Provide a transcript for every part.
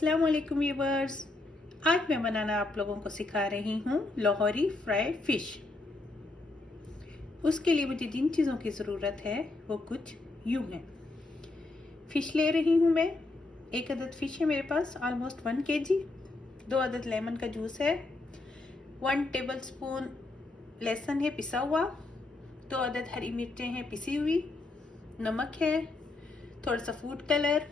अस्सलाम वालेकुम व्यूअर्स। आज मैं बनाना आप लोगों को सिखा रही हूँ लाहौरी फ्राई फिश। उसके लिए मुझे जिन चीज़ों की ज़रूरत है वो कुछ यूँ है। फ़िश ले रही हूँ मैं, 1 अदद फ़िश है मेरे पास, ऑलमोस्ट 1 kg। 2 अदद लेमन का जूस है, 1 टेबलस्पून लहसुन है पिसा हुआ, 2 अदद हरी मिर्चें हैं पिसी हुई, नमक है, थोड़ा सा फूड कलर,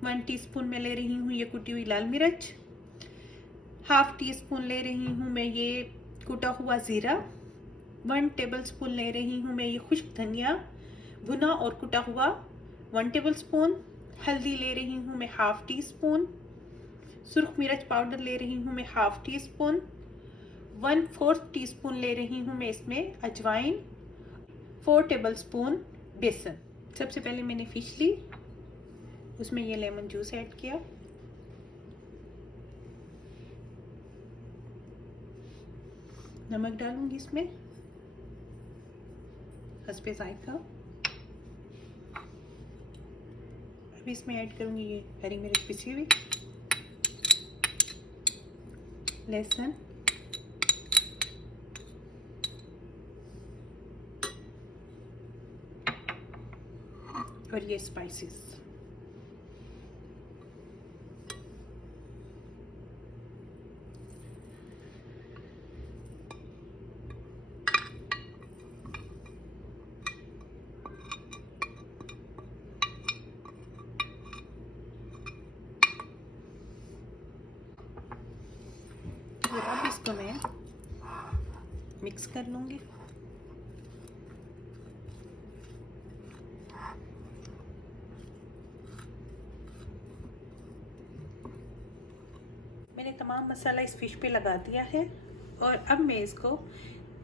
1 टीस्पून मैं ले रही हूँ ये कुटी हुई लाल मिर्च, हाफ टी स्पून ले रही हूँ मैं ये कुटा हुआ ज़ीरा, 1 टेबलस्पून ले रही हूँ मैं ये खुश्क धनिया भुना और कुटा हुआ 1 टेबलस्पून, हल्दी ले रही हूँ मैं हाफ टी स्पून, सुर्ख मिर्च पाउडर ले रही हूँ मैं हाफ टी स्पून, 1/4 टीस्पून ले रही हूँ मैं इसमें अजवाइन, 4 टेबलस्पून बेसन। सबसे पहले मैंने फ़िश ली, उसमें ये लेमन जूस ऐड किया, नमक डालूंगी इसमें हस्बे जायका। अभी इसमें ऐड करूंगी ये हरी मिर्च पिसी हुई, लहसुन, और ये स्पाइसेस। अब इसको मैं मिक्स कर लूंगी। मैंने तमाम मसाला इस फिश पे लगा दिया है और अब मैं इसको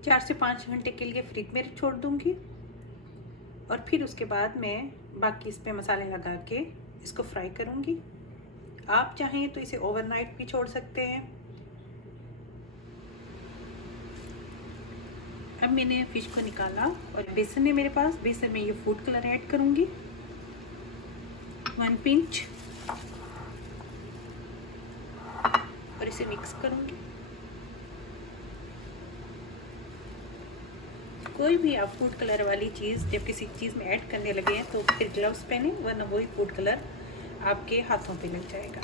4 से 5 घंटे के लिए फ्रिज में छोड़ दूंगी और फिर उसके बाद मैं बाकी इस पे मसाले लगा के इसको फ्राई करूंगी। आप चाहें तो इसे ओवरनाइट भी छोड़ सकते हैं। अब मैंने फिश को निकाला और बेसन है मेरे पास, बेसन में ये फूड कलर ऐड करूंगी 1 पिंच और इसे मिक्स करूंगी। कोई भी आप फूड कलर वाली चीज़ जब किसी चीज़ में ऐड करने लगे हैं तो फिर ग्लव्स पहने, वरना वही फूड कलर आपके हाथों पे लग जाएगा।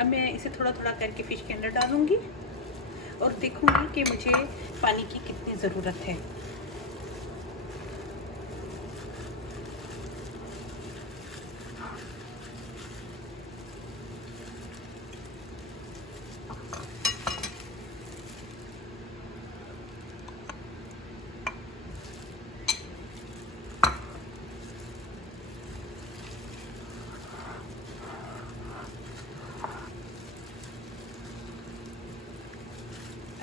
अब मैं इसे थोड़ा थोड़ा करके फिश के अंदर डालूंगी और देखूंगी कि मुझे पानी की कितनी ज़रूरत है।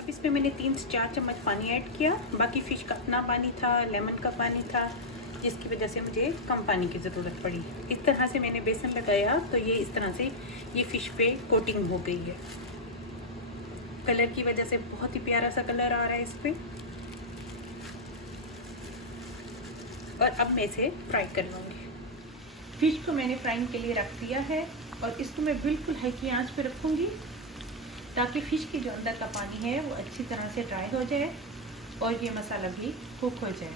इसमें मैंने 3 से 4 चम्मच पानी ऐड किया, बाकी फ़िश का अपना पानी था, लेमन का पानी था, जिसकी वजह से मुझे कम पानी की ज़रूरत पड़ी। इस तरह से मैंने बेसन लगाया तो ये इस तरह से ये फ़िश पे कोटिंग हो गई है। कलर की वजह से बहुत ही प्यारा सा कलर आ रहा है इस पे। और अब मैं इसे फ्राई कर लूँगी। फ़िश को मैंने फ्राइंग के लिए रख दिया है और इसको मैं बिल्कुल हल्की आंच पे रखूँगी ताकि फ़िश की जो अंदर का पानी है वो अच्छी तरह से ड्राई हो जाए और ये मसाला भी कुक हो जाए।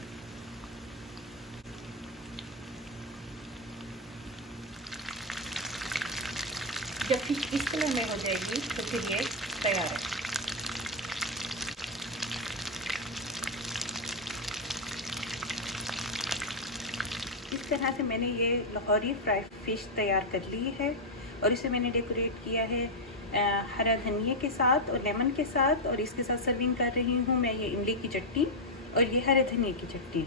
जब फ़िश इस कलर में हो जाएगी तो फिर ये तैयार है। इस तरह से मैंने ये लाहौरी फ्राई फिश तैयार कर ली है और इसे मैंने डेकोरेट किया है हरा धनिया के साथ और लेमन के साथ, और इसके साथ सर्विंग कर रही हूँ मैं ये इमली की चटनी और ये हरे धनिया की चटनी।